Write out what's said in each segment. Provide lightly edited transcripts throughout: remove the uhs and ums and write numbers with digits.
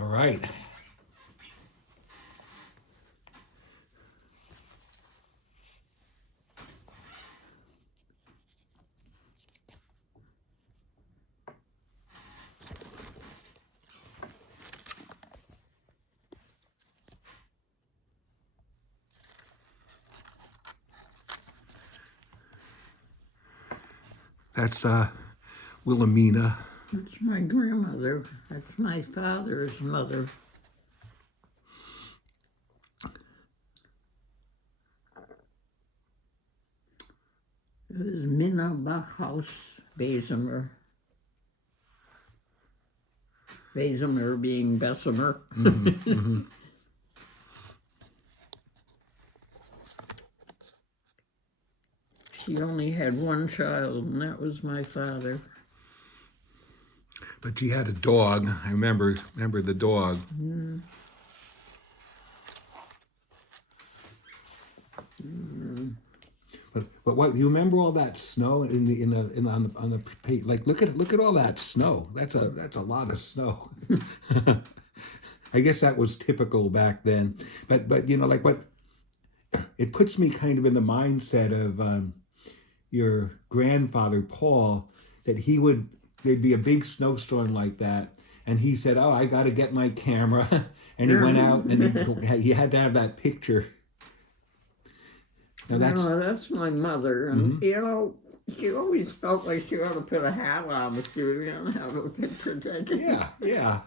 All right. That's Wilhelmina. That's my grandmother. That's my father's mother. It was Minna Bachhaus Besemer. Besemer being Bessemer. She only had one child, and that was my father. But she had a dog. I remember the dog. But what you remember all that snow on the page? Like look at all that snow. That's a lot of snow. I guess that was typical back then. But you know, like what it puts me kind of in the mindset of your grandfather Paul, that there'd be a big snowstorm like that, and he said, "Oh, I got to get my camera," and he went out and he had to have that picture. Now that's my mother, and you know, she always felt like she ought to put a hat on if she was going to have a picture taken. Yeah.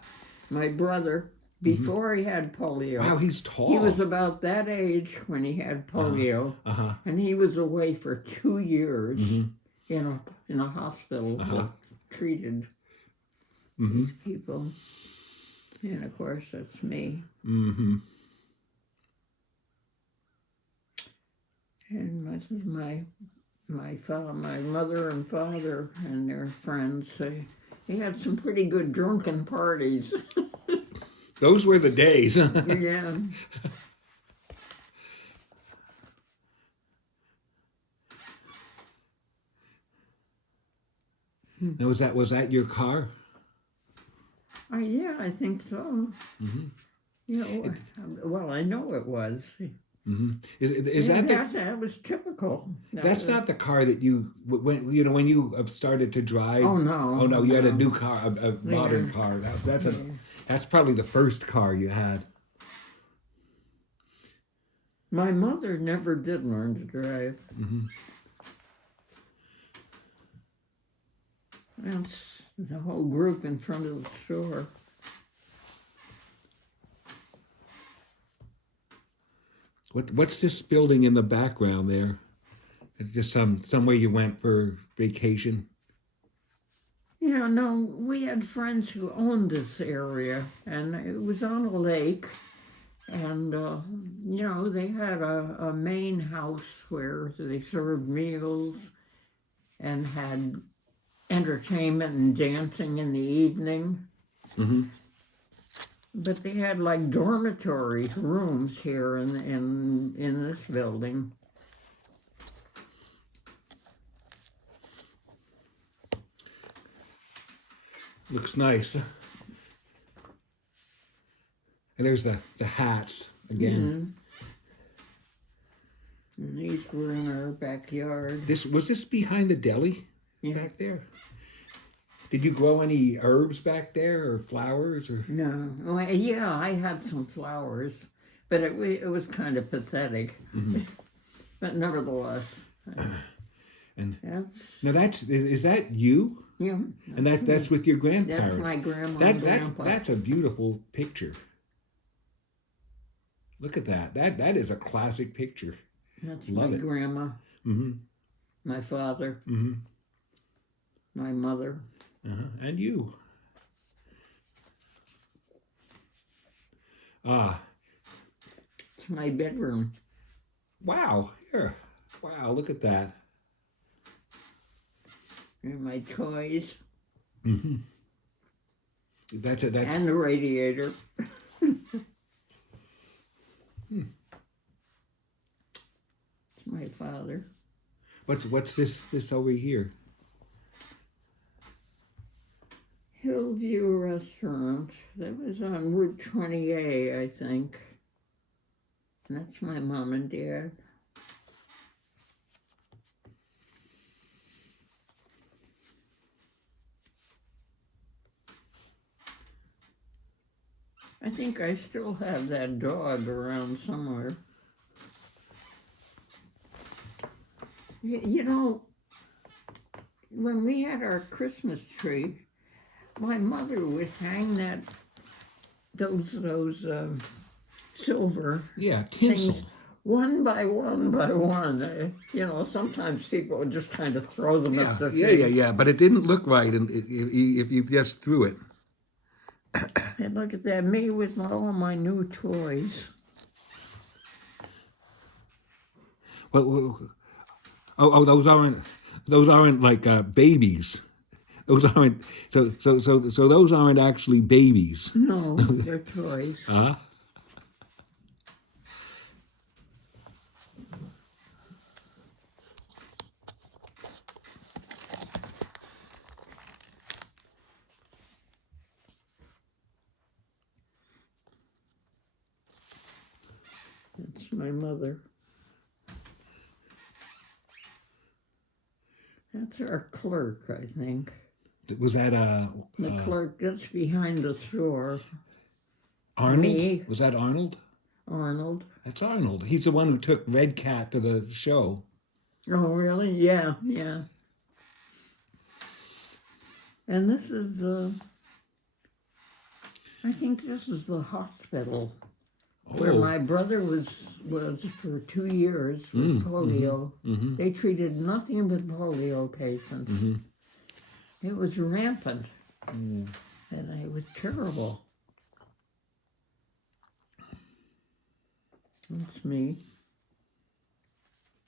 My brother, before he had polio. Wow, he's tall. He was about that age when he had polio, and he was away for 2 years in a hospital that treated these people. And of course, that's me. And this is my mother and father and their friends. They had some pretty good drunken parties. Those were the days. Yeah. Now, was that your car? Yeah, I think so. You know, well, I know it was. Is that that was typical. That's not the car that you when you started to drive. Oh no! Oh no! You had a new car, a modern car. That's probably the first car you had. My mother never did learn to drive. That's the whole group in front of the store. What's this building in the background there? It's just somewhere you went for vacation? Yeah, no, we had friends who owned this area, and it was on a lake, and, you know, they had a main house where they served meals and had entertainment and dancing in the evening. But they had like dormitory rooms here in this building. Looks nice. And there's the hats again. And these were in our backyard. Was this behind the deli back there? Did you grow any herbs back there or flowers or? No. Well, yeah, I had some flowers, but it was kind of pathetic. But nevertheless. And is that you? Yeah. And that's with your grandparents. That's my grandma and grandpa. That's a beautiful picture. Look at that. That is a classic picture. That's Love my it. grandma. My father. My mother. And you. It's my bedroom. Wow. Here. Wow, look at that. And my toys. That's and the radiator. It's my father. What's this over here? It Hillview Restaurant. That was on Route 20A, I think. And that's my mom and dad. I think I still have that dog around somewhere. You know, when we had our Christmas tree, my mother would hang those silver Yeah, tinsel. things one by one by one. Sometimes people would just kind of throw them Yeah, at the yeah, tree. yeah, yeah. But it didn't look right, and if you just threw it. And look at that, me with all of my new toys. Well, oh, those aren't like babies. Those aren't so those aren't actually babies. No, they're toys. Huh? That's my mother. That's our clerk, I think. Was that The clerk that's behind the store. Arnold? Me. Was that Arnold? Arnold. That's Arnold. He's the one who took Red Cat to the show. Oh, really? Yeah, yeah. And this is I think this is the hospital where my brother was for 2 years with polio. Mm-hmm. They treated nothing but polio patients. Mm-hmm. It was rampant, and it was terrible. That's me.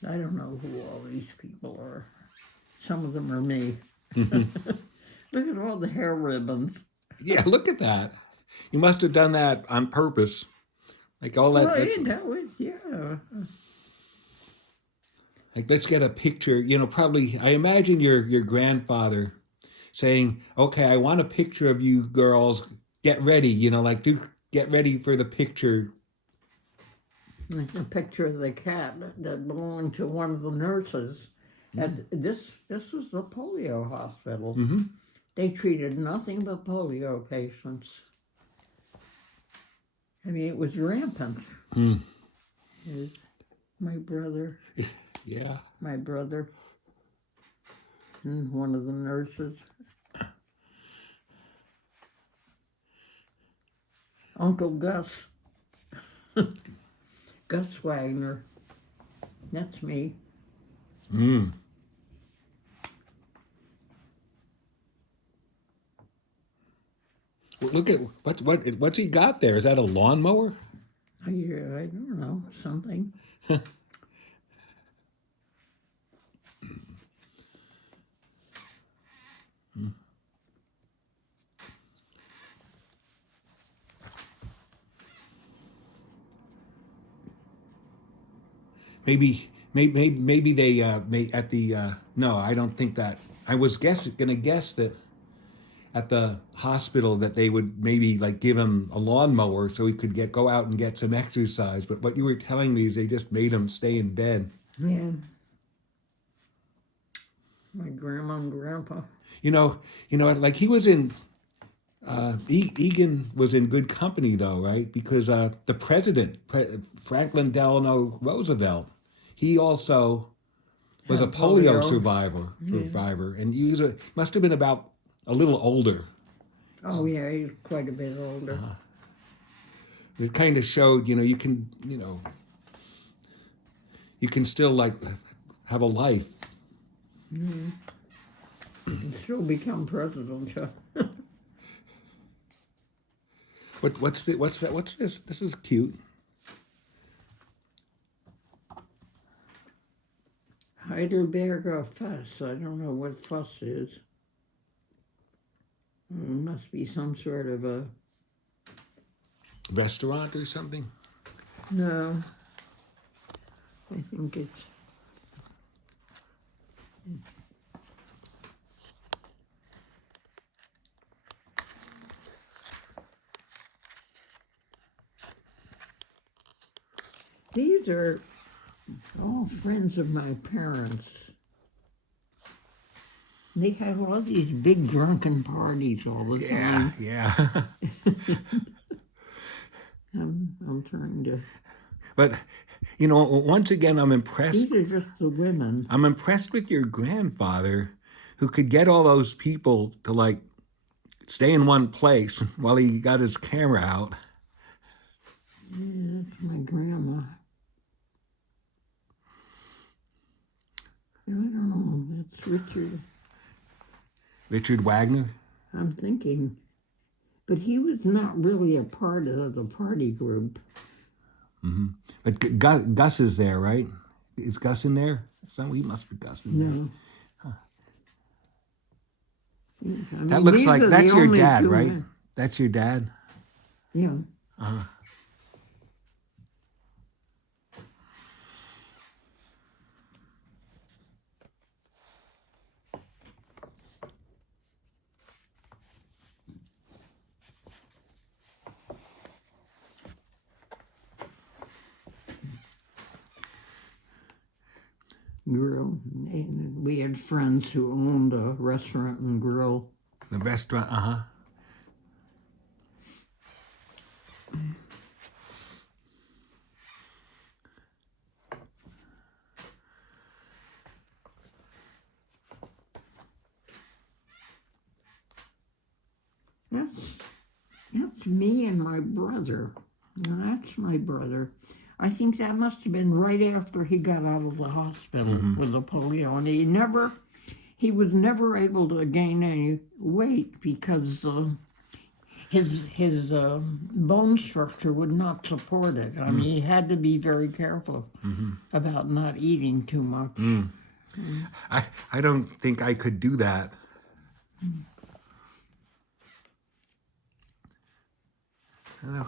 I don't know who all these people are. Some of them are me. Look at all the hair ribbons. Yeah, look at that. You must have done that on purpose. Like all that. Well, yeah, that was, yeah. Like, let's get a picture. Probably. I imagine your grandfather saying, "Okay, I want a picture of you girls. Get ready." Get ready for the picture. A picture of the cat that belonged to one of the nurses. And this was the polio hospital. Mm-hmm. They treated nothing but polio patients. I mean, it was rampant. Here's my brother. Yeah. My brother. And one of the nurses. Uncle Gus. Gus Wagner. That's me. Mm. Well, look at what's he got there? Is that a lawnmower? I don't know, something. Maybe they may at the no, I don't think that. I was gonna guess that at the hospital that they would maybe like give him a lawnmower so he could go out and get some exercise. But what you were telling me is they just made him stay in bed. Yeah. My grandma and grandpa. Like he was in. Egan was in good company though, right? Because the president, Franklin Delano Roosevelt, he also was a polio survivor, and he must have been about a little older. Oh yeah, he's quite a bit older. It kind of showed, you can still like have a life. Mm-hmm. And still become president. What's this? This is cute. Heidelberger Fuss. I don't know what fuss is. It must be some sort of a Restaurant or something? no. I think it's These are all friends of my parents. They have all these big drunken parties all the time. Yeah. I'm trying to. But, you know, once again, I'm impressed. These are just the women. I'm impressed with your grandfather who could get all those people to, like, stay in one place while he got his camera out. Yeah, that's my grandma. I don't know. That's Richard. Richard Wagner? I'm thinking. But he was not really a part of the party group. Mm-hmm. But Gus is there, right? Is Gus in there? He must be Gus in there. No. Huh. Yes, I mean, That looks these like are that's the your only dad, two right? men. That's your dad? Yeah. Uh-huh. Grill. And we had friends who owned a restaurant and grill. The restaurant, uh-huh. That's me and my brother. And that's my brother. I think that must have been right after he got out of the hospital with the polio. And he was never able to gain any weight because his bone structure would not support it. I mean, he had to be very careful about not eating too much. I don't think I could do that. I don't know.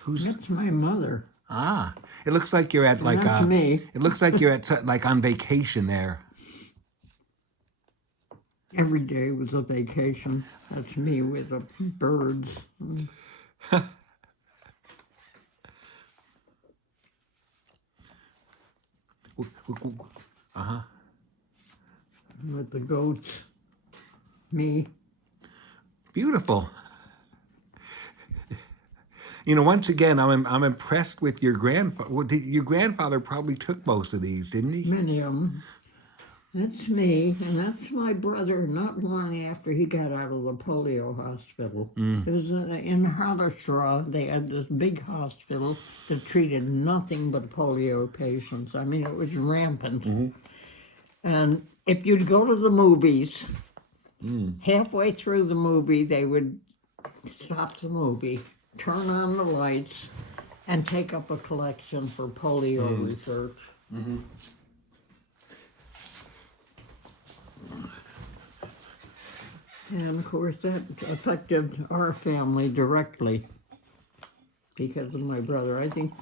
Who's That's my mother. Ah, it looks like you're at like that's me. It looks like you're at like on vacation there. Every day was a vacation. That's me with the birds. Uh-huh. With the goats. Me. Beautiful. You know, once again, I'm impressed with your grandfather. Well, your grandfather probably took most of these, didn't he? Many of them. That's me, and that's my brother not long after he got out of the polio hospital. It was in Haverstraw. They had this big hospital that treated nothing but polio patients. I mean, it was rampant. And if you'd go to the movies, halfway through the movie, they would stop the movie, turn on the lights, and take up a collection for polio research. And of course, that affected our family directly because of my brother. I think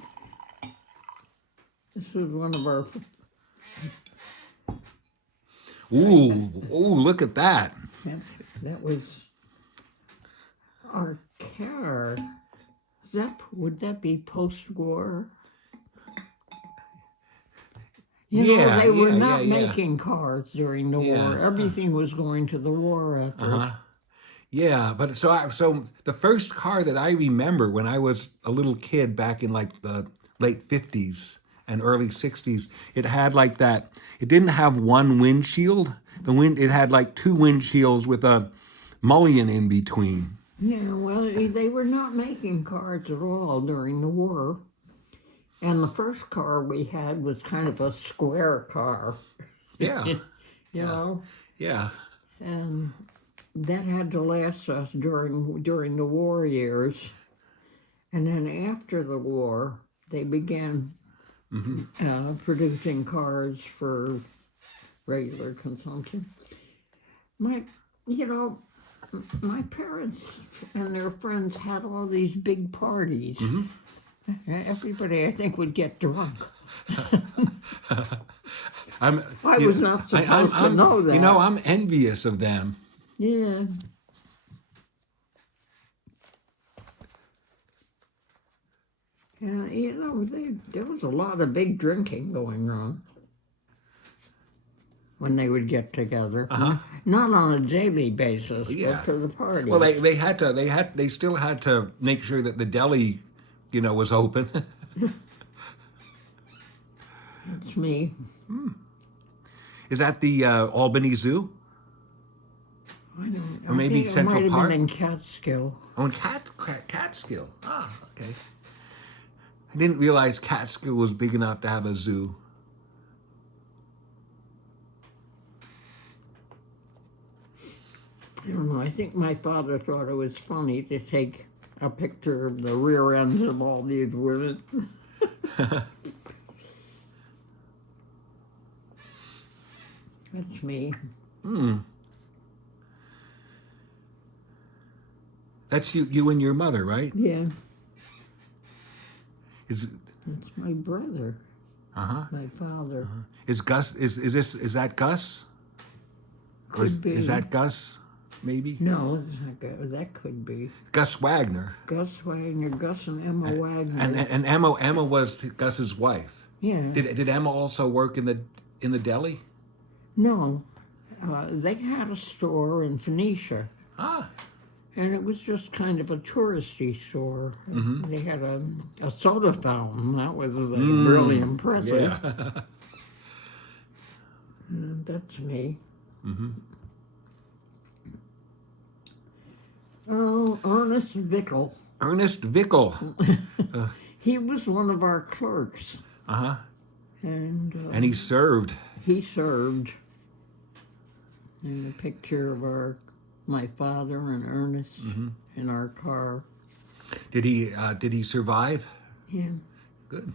this was one of our. Ooh, look at that. That was our car. Would that be post-war? You know, they were not making cars during the war. Everything was going to the war effort. Yeah, but so the first car that I remember when I was a little kid back in like the late 50s and early 60s, it had like that. It didn't have one windshield. It had like two windshields with a mullion in between. Yeah, well, they were not making cars at all during the war. And the first car we had was kind of a square car. Yeah. You know? Yeah. And that had to last us during the war years. And then after the war, they began producing cars for regular consumption. My parents and their friends had all these big parties. Everybody, I think, would get drunk. I was not supposed to know that. You know, I'm envious of them. Yeah. Yeah, there was a lot of big drinking going on when they would get together. Not on a daily basis, but Yeah. for the Well, parties. they still had to make sure that the deli, was open. That's me. Is that the Albany Zoo or I maybe think it might Central have been Park? in Catskill. Oh, in Catskill. Ah, okay. I didn't realize Catskill was big enough to have a zoo. I don't know. I think my father thought it was funny to take a picture of the rear ends of all these women. That's me. That's you and your mother, right? Yeah, Is that's my brother. My father. is Gus is that Gus? Or Could be. is that Gus? Maybe No, it's not good. That could be. Gus Wagner. Gus Wagner, Gus and Emma Wagner. And Emma was Gus's wife. Yeah. Did Emma also work in the deli? No, they had a store in Phoenicia, Ah. and it was just kind of a touristy store. They had a soda fountain. That was really impressive. Yeah. That's me. Oh, Ernest Vickle. Ernest Vickle. He was one of our clerks. Uh-huh. And And he served. he served. And a picture of my father and Ernest in our car. Did he survive? Yeah. Good.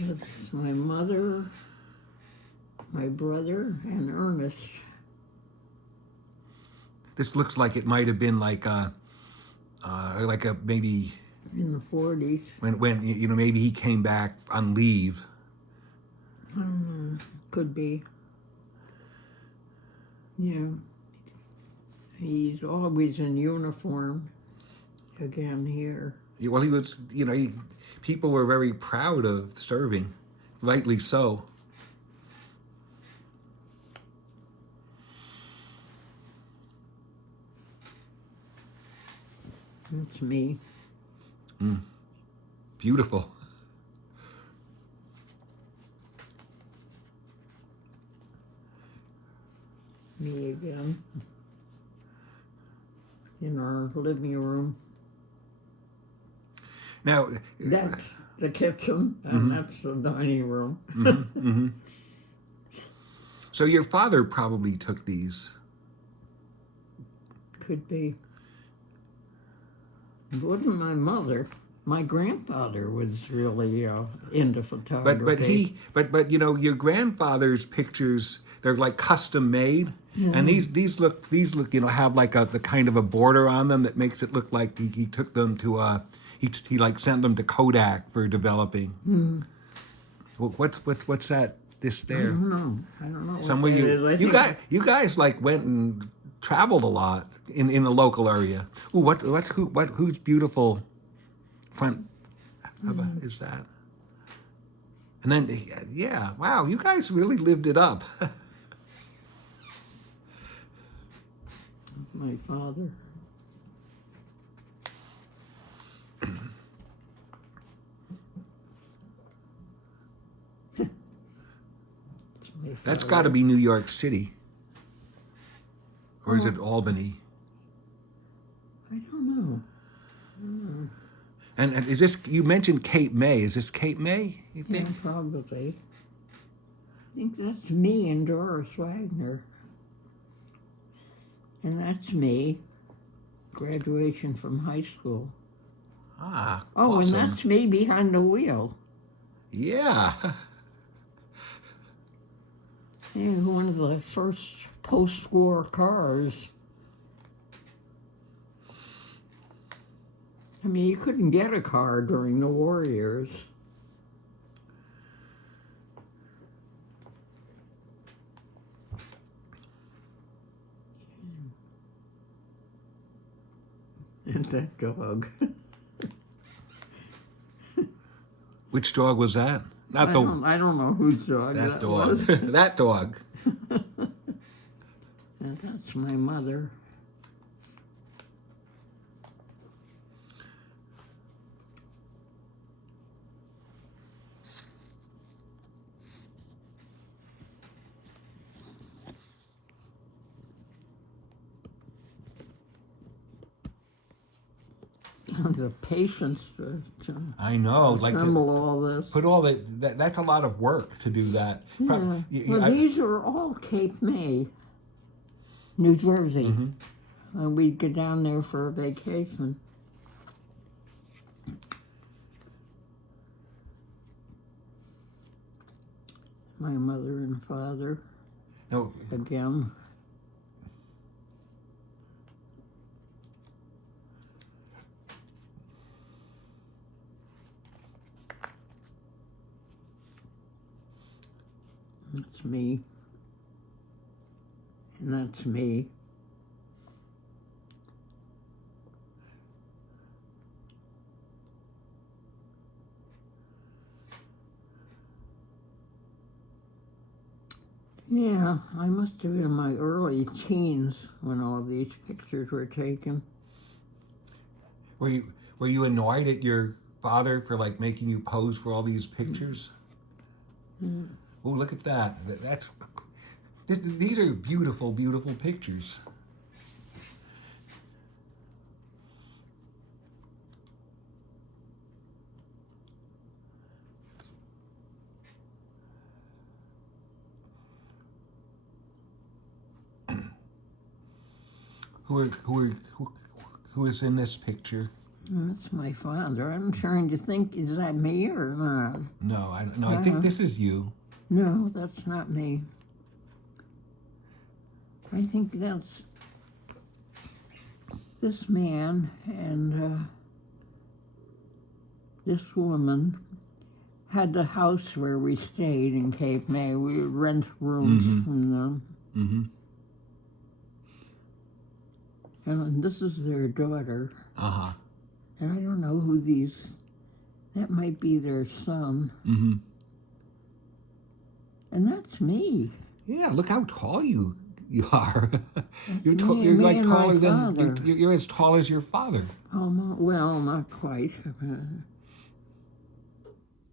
That's my mother, my brother, and Ernest. This looks like it might have been like a maybe In the 40s. when maybe he came back on leave. Could be. Yeah. He's always in uniform. Again, here. Well, he was, people were very proud of serving, rightly so. That's me. Beautiful. Me again. In our living room. Now, That's the kitchen, and that's the dining room. so your father probably took these. Could be. It wasn't my mother. My grandfather was really into photography. But your grandfather's pictures, they're like custom made. And these look have like the kind of a border on them that makes it look like he took them to he like sent them to Kodak for developing. What's that? This I there? don't know. I don't know. Somewhere what that is. I think you guys like went and traveled a lot in the local area. Ooh, who's beautiful front is that? And then yeah, wow, you guys really lived it up. my father. It's my That's father. got to be New York City, or is it Albany? I don't know. And is this, you mentioned Cape May? Is this Cape May? You Yeah, think? probably. I think that's me and Doris Wagner. And that's me. Graduation from high school. Ah, Oh, awesome. and that's me behind the wheel. Yeah. And one of the first post-war cars. I mean, you couldn't get a car during the war years. That dog. Which dog was that? Not I don't know whose dog that that dog. was. That dog. That's my mother. The patience to I know. Like assemble all this. put all that's a lot of work to do that. Yeah. Well, these are all Cape May, New Jersey. And we'd go down there for a vacation. My mother and father no, again. That's me. And that's me. Yeah, I must have been in my early teens when all these pictures were taken. were you annoyed at your father for like making you pose for all these pictures? Oh, look at that. These are beautiful, beautiful pictures. Who is in this picture? That's my father. I'm trying to think, is that me or not? No, I think this is you. No, that's not me. I think that's this man and this woman had the house where we stayed in Cape May. We would rent rooms from them. Mm-hmm. And this is their daughter. Uh-huh. And I don't know who that might be their son. Mm-hmm. And that's me. Yeah, look how tall you are. You're Me like and my taller than father. you're as tall as your father. Well, not quite.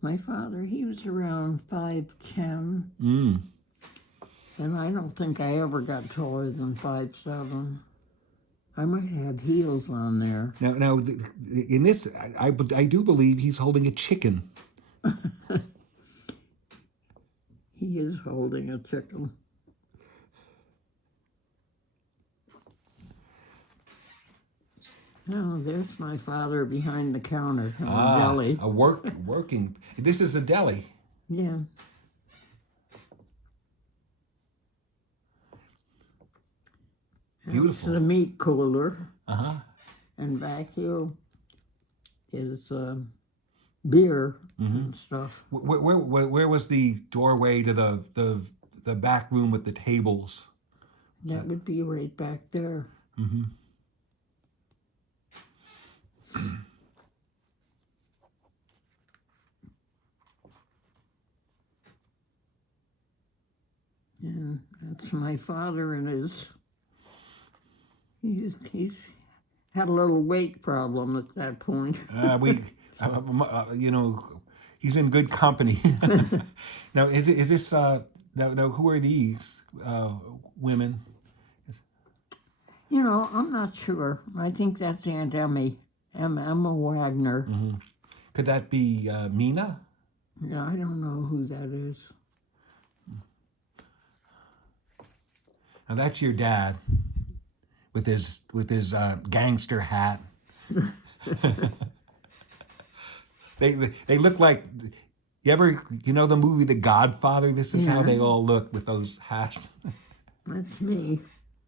My father, he was around 5'10". Mm. And I don't think I ever got taller than 5'7". I might have heels on there. Now, in this, I do believe he's holding a chicken. He is holding a chicken. Oh, there's my father behind the counter in the deli. A working. This is a deli. Yeah. Beautiful. That's the meat cooler. Uh-huh. And back here is beer and stuff. Where was the doorway to the back room with the tables? That would be right back there. Mm-hmm. Yeah, that's my father and he's had a little weight problem at that point. He's in good company. Now, is this now who are these women? I'm not sure. I think that's Aunt Emmy, Emma Wagner. Mm-hmm. Could that be Mina? Yeah, I don't know who that is. Now that's your dad with his gangster hat. They look like, you know the movie The Godfather? This is how they all look with those hats. That's me.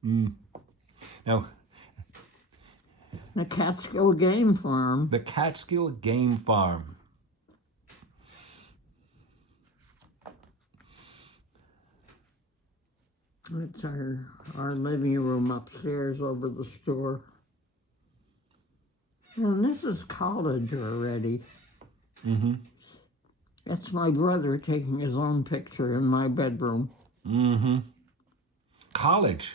Mm. Now, the Catskill Game Farm. The Catskill Game Farm. It's our living room upstairs over the store. And this is college already. Mm-hmm. That's my brother taking his own picture in my bedroom. Mm-hmm. College.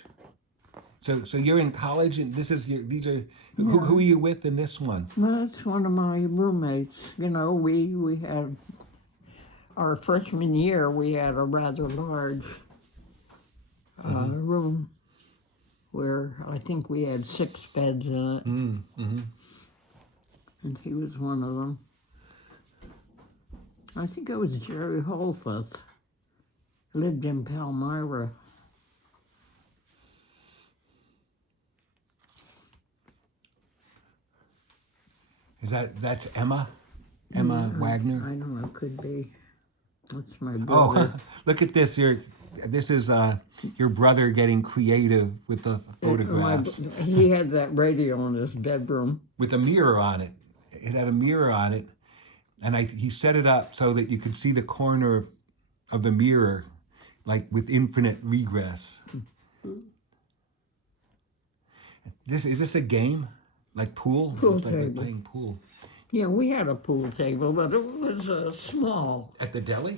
So you're in college, and these are who are you with in this one? Well, that's one of my roommates. You know, we had our freshman year. We had a rather large room where I think we had 6 beds in it, Mm-hmm. and he was one of them. I think it was Jerry Holfeth. Lived in Palmyra. That's Emma? Emma Wagner? I don't know, it could be. That's my Oh, brother. look at this. This is your brother getting creative with the photographs. He had that radio in his bedroom. With a mirror on it. It had a mirror on it. And he set it up so that you could see the corner of the mirror, like with infinite regress. Is this a game? Like pool? Pool It's like we're table. playing pool. Yeah, we had a pool table, but it was small. At the deli?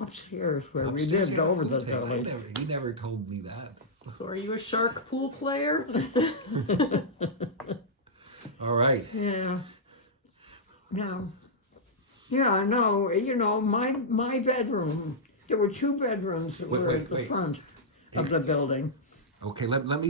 Upstairs where Upstairs, we lived you had a over pool the table. deli. You never told me that. So are you a shark pool player? All right. Yeah. No. Yeah, no, you know, my bedroom, there were 2 bedrooms that were at the wait. front of the building. Okay, let me